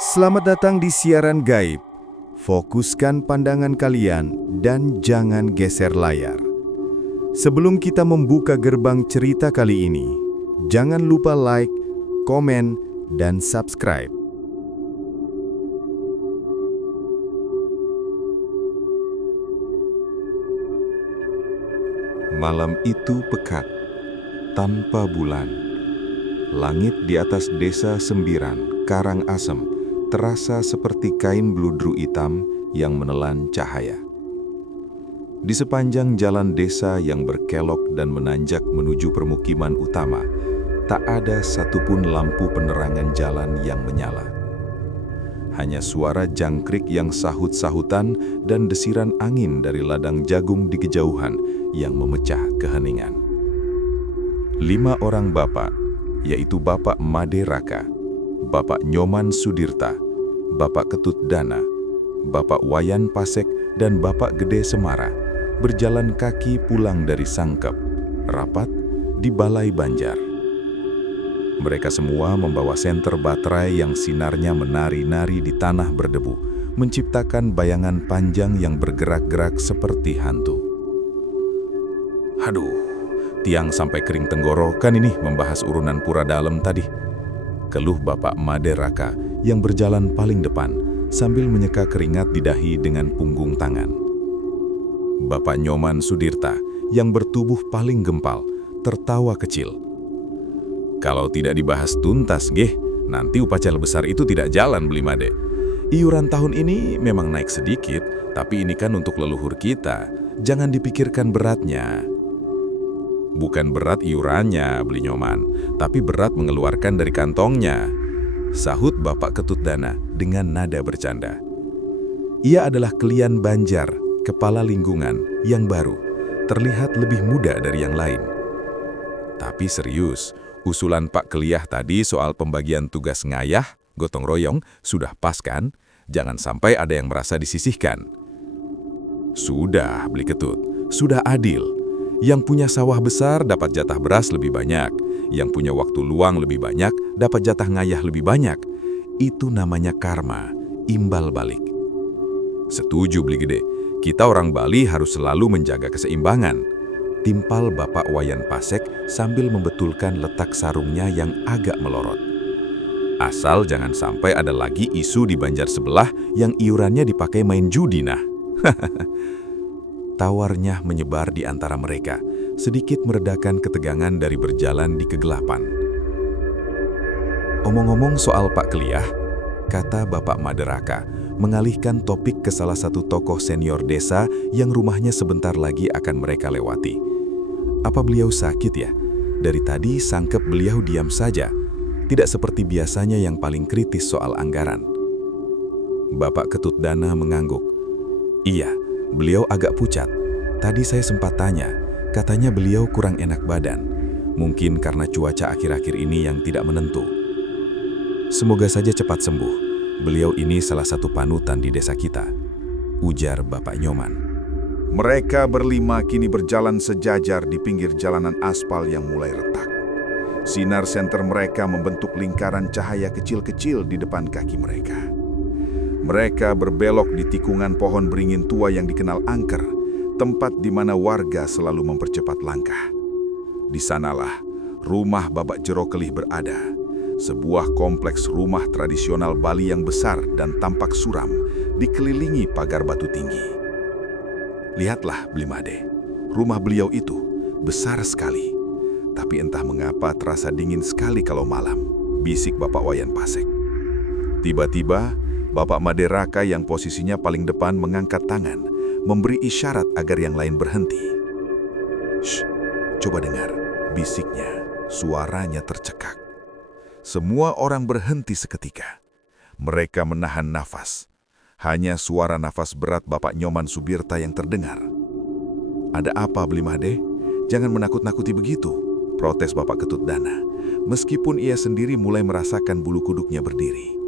Selamat datang di siaran gaib. Fokuskan pandangan kalian dan jangan geser layar. Sebelum kita membuka gerbang cerita kali ini, jangan lupa like, komen, dan subscribe. Malam itu pekat, tanpa bulan. Langit di atas desa Sembiran, Karangasem, terasa seperti kain bludru hitam yang menelan cahaya. Di sepanjang jalan desa yang berkelok dan menanjak menuju permukiman utama, tak ada satupun lampu penerangan jalan yang menyala. Hanya suara jangkrik yang sahut-sahutan dan desiran angin dari ladang jagung di kejauhan yang memecah keheningan. 5 orang bapak, yaitu Bapak Made Raka, Bapak Nyoman Sudirta, Bapak Ketut Dana, Bapak Wayan Pasek, dan Bapak Gede Semara berjalan kaki pulang dari Sangkep, rapat di Balai Banjar. Mereka semua membawa senter baterai yang sinarnya menari-nari di tanah berdebu, menciptakan bayangan panjang yang bergerak-gerak seperti hantu. Aduh, tiang sampai kering tenggorokan ini membahas urunan pura dalam tadi. Keluh Bapak Made Raka yang berjalan paling depan sambil menyeka keringat di dahi dengan punggung tangan. Bapak Nyoman Sudirta yang bertubuh paling gempal tertawa kecil. Kalau tidak dibahas tuntas, nanti upacara besar itu tidak jalan, Bli Made. Iuran tahun ini memang naik sedikit, tapi ini kan untuk leluhur kita. Jangan dipikirkan beratnya. Bukan berat iurannya, Bli Nyoman, tapi berat mengeluarkan dari kantongnya, sahut Bapak Ketut Dana dengan nada bercanda. Ia adalah Kelian Banjar, kepala lingkungan yang baru, terlihat lebih muda dari yang lain. Tapi serius, usulan Pak Keliah tadi soal pembagian tugas ngayah, gotong royong, sudah pas kan? Jangan sampai ada yang merasa disisihkan. Sudah, Bli Ketut, sudah adil. Yang punya sawah besar dapat jatah beras lebih banyak. Yang punya waktu luang lebih banyak, dapat jatah ngayah lebih banyak. Itu namanya karma, imbal balik. Setuju, Bli Gede. Kita orang Bali harus selalu menjaga keseimbangan. Timpal Bapak Wayan Pasek sambil membetulkan letak sarungnya yang agak melorot. Asal jangan sampai ada lagi isu di Banjar sebelah yang iurannya dipakai main judi, nah. Tawarnya menyebar di antara mereka, sedikit meredakan ketegangan dari berjalan di kegelapan. Omong-omong soal Pak Keliah, kata Bapak Made Raka, mengalihkan topik ke salah satu tokoh senior desa yang rumahnya sebentar lagi akan mereka lewati. Apa beliau sakit ya? Dari tadi Sangkep beliau diam saja, tidak seperti biasanya yang paling kritis soal anggaran. Bapak Ketut Dana mengangguk. Iya, beliau agak pucat. Tadi saya sempat tanya, katanya beliau kurang enak badan. Mungkin karena cuaca akhir-akhir ini yang tidak menentu. Semoga saja cepat sembuh. Beliau ini salah satu panutan di desa kita, ujar Bapak Nyoman. Mereka berlima kini berjalan sejajar di pinggir jalanan aspal yang mulai retak. Sinar senter mereka membentuk lingkaran cahaya kecil-kecil di depan kaki mereka. Mereka berbelok di tikungan pohon beringin tua yang dikenal angker, tempat di mana warga selalu mempercepat langkah. Di sanalah rumah Babak Jero Kelih berada, sebuah kompleks rumah tradisional Bali yang besar dan tampak suram, dikelilingi pagar batu tinggi. Lihatlah, Bli Made, rumah beliau itu besar sekali, tapi entah mengapa terasa dingin sekali kalau malam, bisik Bapak Wayan Pasek. Tiba-tiba, Bapak Made Raka yang posisinya paling depan mengangkat tangan, memberi isyarat agar yang lain berhenti. Shh, coba dengar, bisiknya, suaranya tercekak. Semua orang berhenti seketika. Mereka menahan nafas. Hanya suara nafas berat Bapak Nyoman Sudirta yang terdengar. Ada apa, Bli Made? Jangan menakut-nakuti begitu, protes Bapak Ketut Dana, meskipun ia sendiri mulai merasakan bulu kuduknya berdiri.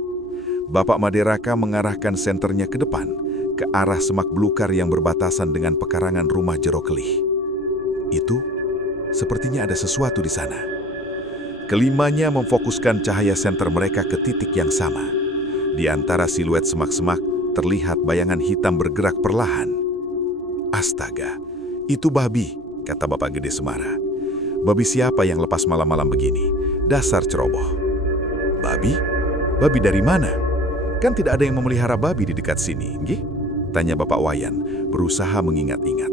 Bapak Made Raka mengarahkan senternya ke depan, ke arah semak belukar yang berbatasan dengan pekarangan rumah Jero Kelih. Itu, sepertinya ada sesuatu di sana. Kelimanya memfokuskan cahaya senter mereka ke titik yang sama. Di antara siluet semak-semak, terlihat bayangan hitam bergerak perlahan. "Astaga, itu babi," kata Bapak Gede Semara. "Babi siapa yang lepas malam-malam begini? Dasar ceroboh." "Babi? Babi dari mana? Kan tidak ada yang memelihara babi di dekat sini, nggih?" tanya Bapak Wayan, berusaha mengingat-ingat.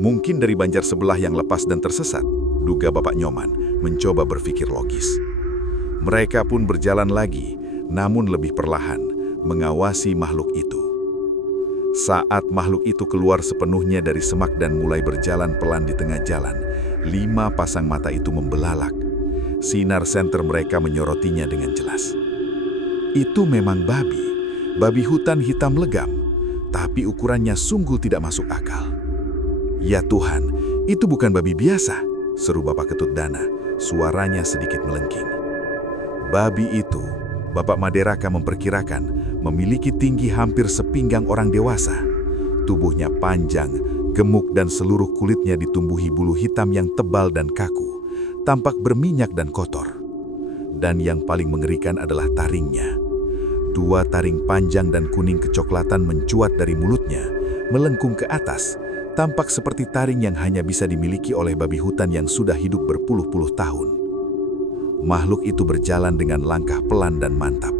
"Mungkin dari Banjar sebelah yang lepas dan tersesat," duga Bapak Nyoman, mencoba berpikir logis. Mereka pun berjalan lagi, namun lebih perlahan, mengawasi makhluk itu. Saat makhluk itu keluar sepenuhnya dari semak dan mulai berjalan pelan di tengah jalan, 5 pasang mata itu membelalak. Sinar senter mereka menyorotinya dengan jelas. Itu memang babi hutan hitam legam, tapi ukurannya sungguh tidak masuk akal. "Ya Tuhan, itu bukan babi biasa," seru Bapak Ketut Dana, suaranya sedikit melengking. Babi itu, Bapak Maderaka memperkirakan, memiliki tinggi hampir sepinggang orang dewasa. Tubuhnya panjang, gemuk dan seluruh kulitnya ditumbuhi bulu hitam yang tebal dan kaku, tampak berminyak dan kotor. Dan yang paling mengerikan adalah taringnya. 2 taring panjang dan kuning kecoklatan mencuat dari mulutnya, melengkung ke atas, tampak seperti taring yang hanya bisa dimiliki oleh babi hutan yang sudah hidup berpuluh-puluh tahun. Makhluk itu berjalan dengan langkah pelan dan mantap,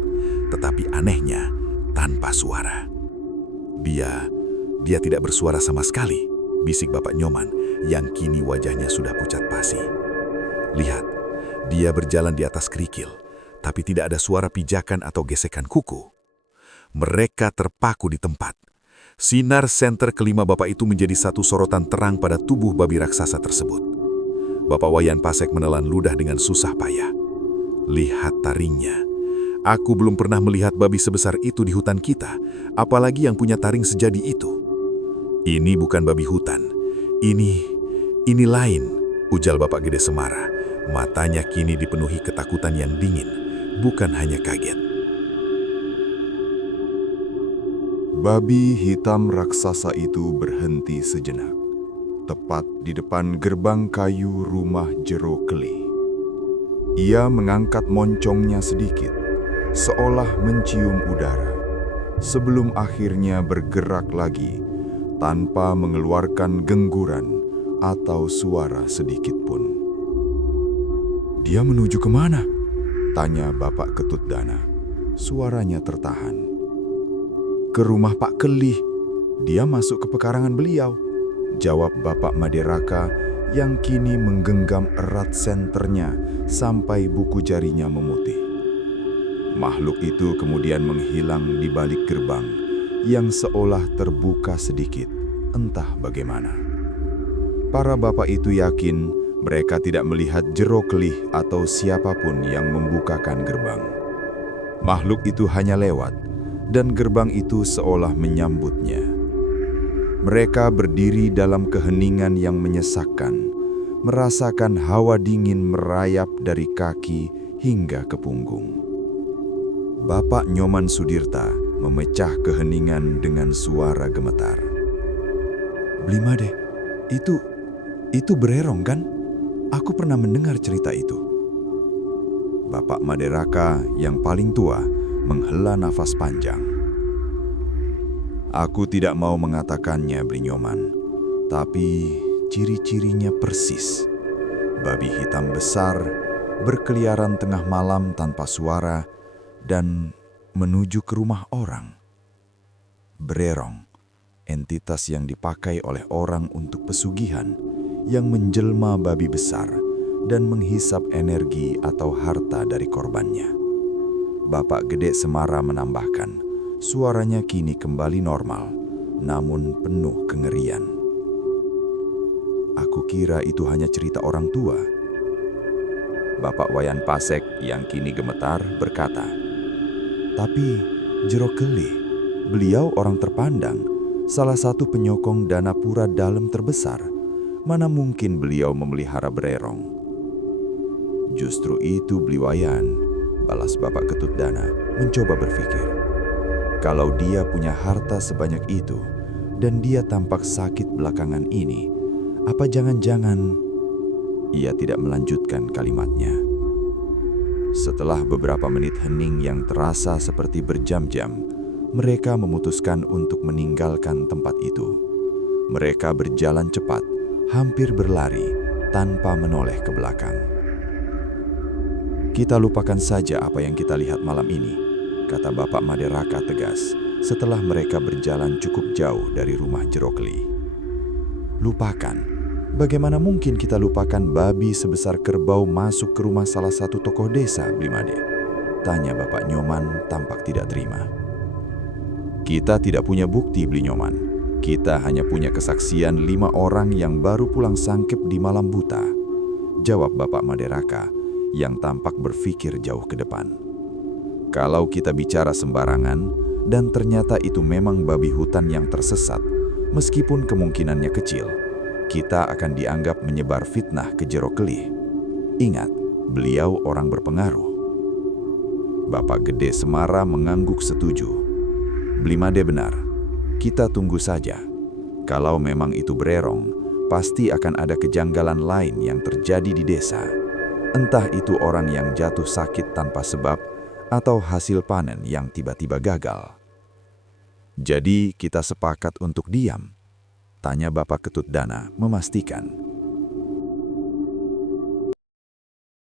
tetapi anehnya tanpa suara. Dia tidak bersuara sama sekali, bisik Bapak Nyoman yang kini wajahnya sudah pucat pasi. "Lihat, dia berjalan di atas kerikil, tapi tidak ada suara pijakan atau gesekan kuku." Mereka terpaku di tempat. Sinar senter kelima Bapak itu menjadi satu sorotan terang pada tubuh babi raksasa tersebut. Bapak Wayan Pasek menelan ludah dengan susah payah. "Lihat taringnya. Aku belum pernah melihat babi sebesar itu di hutan kita, apalagi yang punya taring sejadi itu." "Ini bukan babi hutan. Ini lain," ujar Bapak Gede Semara. Matanya kini dipenuhi ketakutan yang dingin, bukan hanya kaget. Babi hitam raksasa itu berhenti sejenak, tepat di depan gerbang kayu rumah Jero Keli. Ia mengangkat moncongnya sedikit, seolah mencium udara, sebelum akhirnya bergerak lagi tanpa mengeluarkan gengguran atau suara sedikit pun. "Dia menuju kemana?" tanya Bapak Ketut Dana. Suaranya tertahan. "Ke rumah Pak Keli. Dia masuk ke pekarangan beliau," jawab Bapak Maderaka yang kini menggenggam erat senternya sampai buku jarinya memutih. Makhluk itu kemudian menghilang di balik gerbang yang seolah terbuka sedikit, entah bagaimana. Para bapak itu yakin mereka tidak melihat Jero Kelih atau siapapun yang membukakan gerbang. Makhluk itu hanya lewat, dan gerbang itu seolah menyambutnya. Mereka berdiri dalam keheningan yang menyesakkan, merasakan hawa dingin merayap dari kaki hingga ke punggung. Bapak Nyoman Sudirta memecah keheningan dengan suara gemetar. "Blimade, itu bererong kan? Aku pernah mendengar cerita itu." Bapak Maderaka yang paling tua menghela nafas panjang. "Aku tidak mau mengatakannya, Bli Nyoman, tapi ciri-cirinya persis. Babi hitam besar berkeliaran tengah malam tanpa suara dan menuju ke rumah orang. Bererong, entitas yang dipakai oleh orang untuk pesugihan yang menjelma babi besar dan menghisap energi atau harta dari korbannya." Bapak Gede Semara menambahkan, suaranya kini kembali normal, namun penuh kengerian. "Aku kira itu hanya cerita orang tua." Bapak Wayan Pasek yang kini gemetar berkata, "Tapi Jero Kelih, beliau orang terpandang, salah satu penyokong dana pura dalam terbesar. Mana mungkin beliau memelihara bererong?" "Justru itu Bli Wayan," balas Bapak Ketut Dana mencoba berpikir. "Kalau dia punya harta sebanyak itu dan dia tampak sakit belakangan ini, apa jangan-jangan..." Ia tidak melanjutkan kalimatnya. Setelah beberapa menit hening yang terasa seperti berjam-jam, mereka memutuskan untuk meninggalkan tempat itu. Mereka berjalan cepat, hampir berlari, tanpa menoleh ke belakang. "Kita lupakan saja apa yang kita lihat malam ini," kata Bapak Maderaka tegas setelah mereka berjalan cukup jauh dari rumah Jerokli. "Lupakan? Bagaimana mungkin kita lupakan babi sebesar kerbau masuk ke rumah salah satu tokoh desa, Blimade?" tanya Bapak Nyoman tampak tidak terima. "Kita tidak punya bukti, Bli Nyoman. Kita hanya punya kesaksian 5 orang yang baru pulang sangkep di malam buta," jawab Bapak Maderaka yang tampak berpikir jauh ke depan. "Kalau kita bicara sembarangan dan ternyata itu memang babi hutan yang tersesat, meskipun kemungkinannya kecil, kita akan dianggap menyebar fitnah ke Jerokli. Ingat, beliau orang berpengaruh." Bapak Gede Semara mengangguk setuju. "Blimade benar. Kita tunggu saja. Kalau memang itu bererong, pasti akan ada kejanggalan lain yang terjadi di desa. Entah itu orang yang jatuh sakit tanpa sebab, atau hasil panen yang tiba-tiba gagal." "Jadi kita sepakat untuk diam?" tanya Bapak Ketut Dana memastikan.